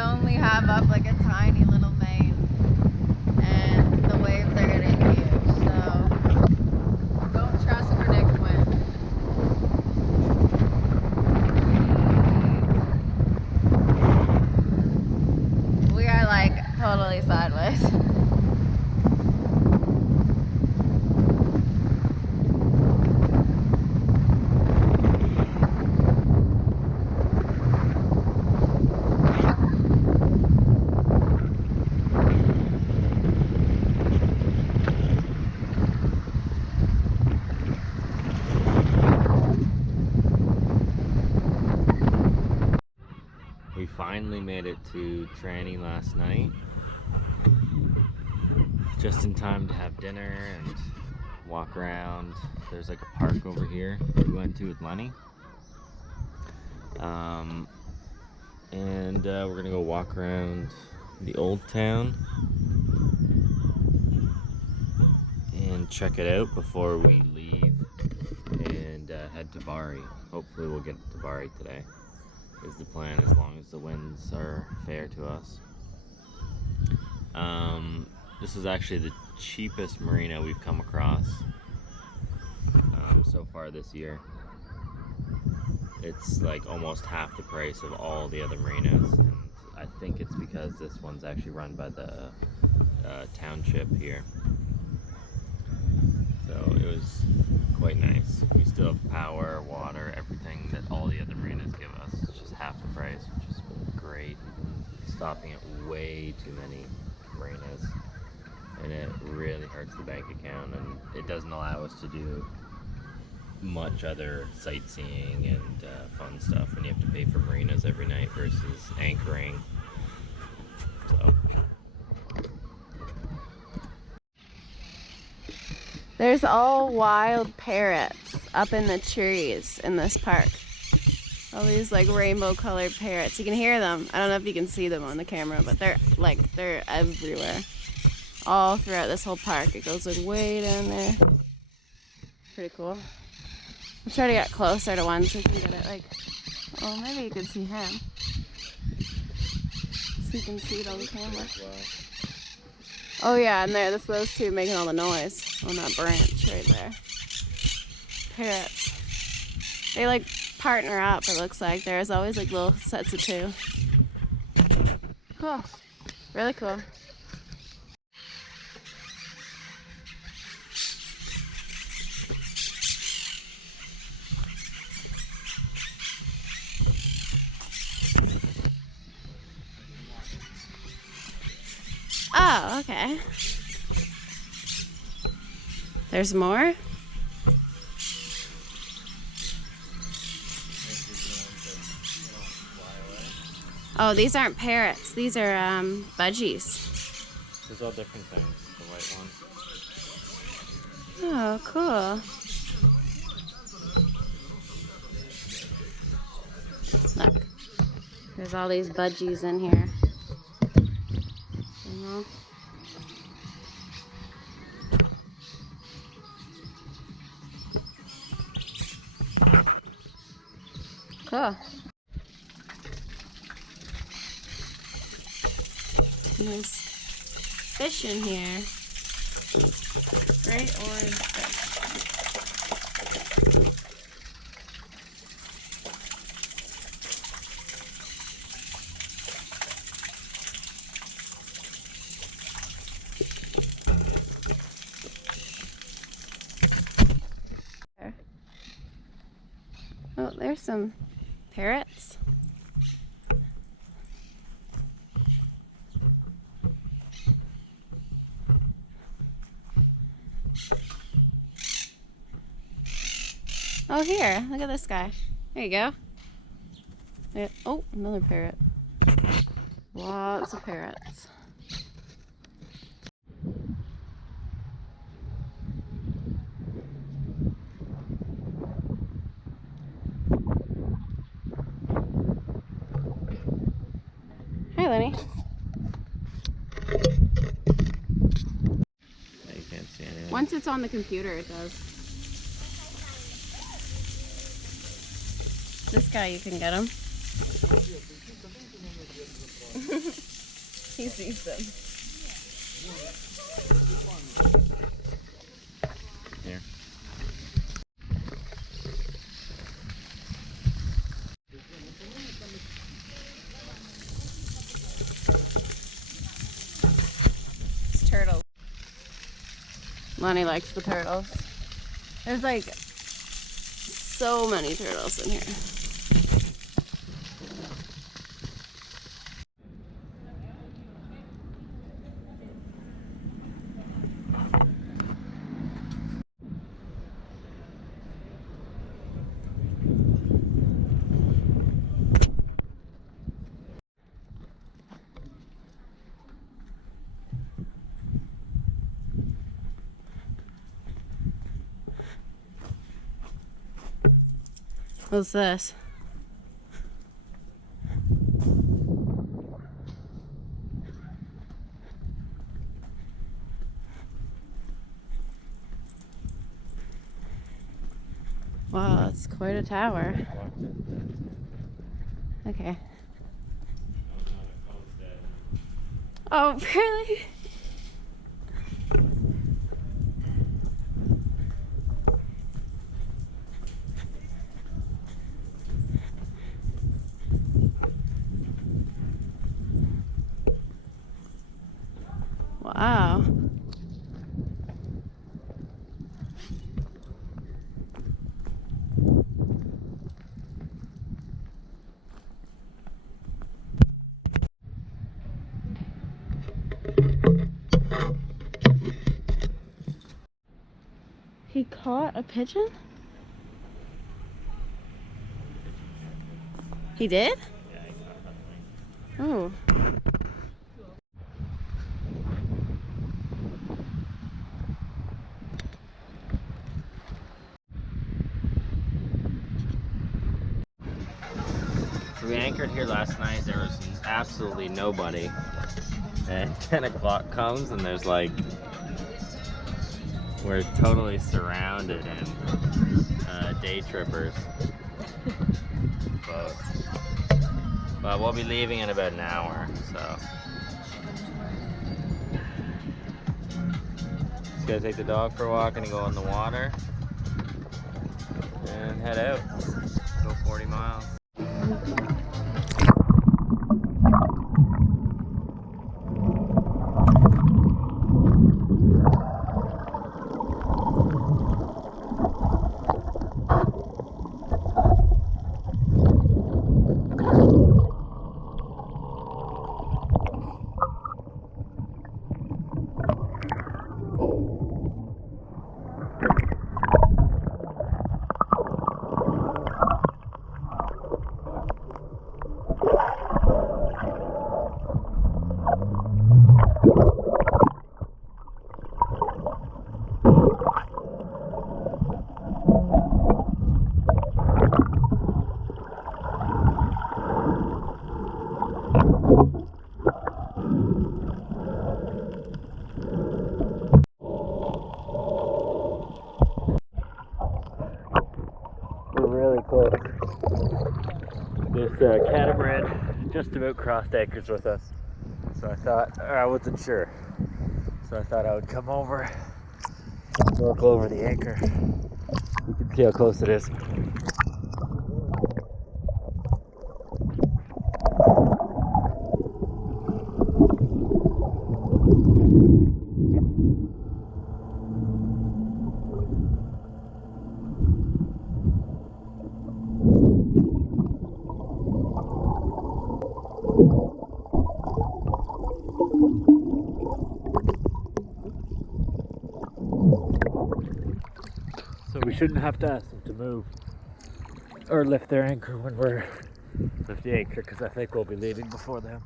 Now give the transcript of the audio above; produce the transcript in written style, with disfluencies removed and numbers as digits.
only have up like a tiny little main, and the waves are getting huge, so don't trust predict wind. We are like totally sideways. We finally made it to Tranny last night, just in time to have dinner and walk around. There's like a park over here we went to with Lenny, and we're gonna go walk around the old town and check it out before we leave and head to Bari. Hopefully we'll get to Bari today is the plan, as long as the winds are fair to us. This is actually the cheapest marina we've come across so far this year. It's like almost half the price of all the other marinas, and I think it's because this one's actually run by the township here. So it was quite nice. We still have power, water, everything that all the other marinas give us. It's just half the price, which is great. Stopping at way too many marinas, and it really hurts the bank account, and it doesn't allow us to do much other sightseeing and fun stuff when you have to pay for marinas every night versus anchoring. So There's all wild parrots up in the trees in this park. All these like rainbow colored parrots. You can hear them. I don't know if you can see them on the camera, but they're everywhere. All throughout this whole park. It goes like way down there. Pretty cool. I'll try to get closer to one so you can get it like, oh, maybe you can see him. So you can see it on the camera. Oh yeah, and there, those two making all the noise on that branch right there. Parrots. They like partner up, it looks like. There's always like little sets of two. Cool. Really cool. Oh, okay. There's more? Oh, these aren't parrots. These are budgies. there's all different things. The white one. Oh, cool. Look, there's all these budgies in here. Cool. There's fish in here. Great orange fish. Oh, there's some parrots. Oh, here, look at this guy. There you go. Yeah. Oh, another parrot. Lots of parrots. Hi, Lenny. Yeah, you can't see anything. Once it's on the computer, it does. This guy, you can get him. He sees them. Here. It's turtles. Lonnie likes the turtles. There's like so many turtles in here. What's this? Wow, that's quite a tower. Okay. Oh, really? Wow. He caught a pigeon? He did? Yeah, he caught that thing. Oh. We anchored here last night. There was absolutely nobody. And 10 o'clock comes and there's like, we're totally surrounded in day trippers boats. But we'll be leaving in about an hour, so. Just gonna take the dog for a walk and go in the water and head out. Go 40 miles. Really close. This catamaran just about crossed anchors with us, so I thought, or I wasn't sure, so I thought I would come over, look over the anchor. You can see how close it is. So we shouldn't have to ask them to move or lift their anchor when we're lifting anchor, because I think we'll be leaving before them.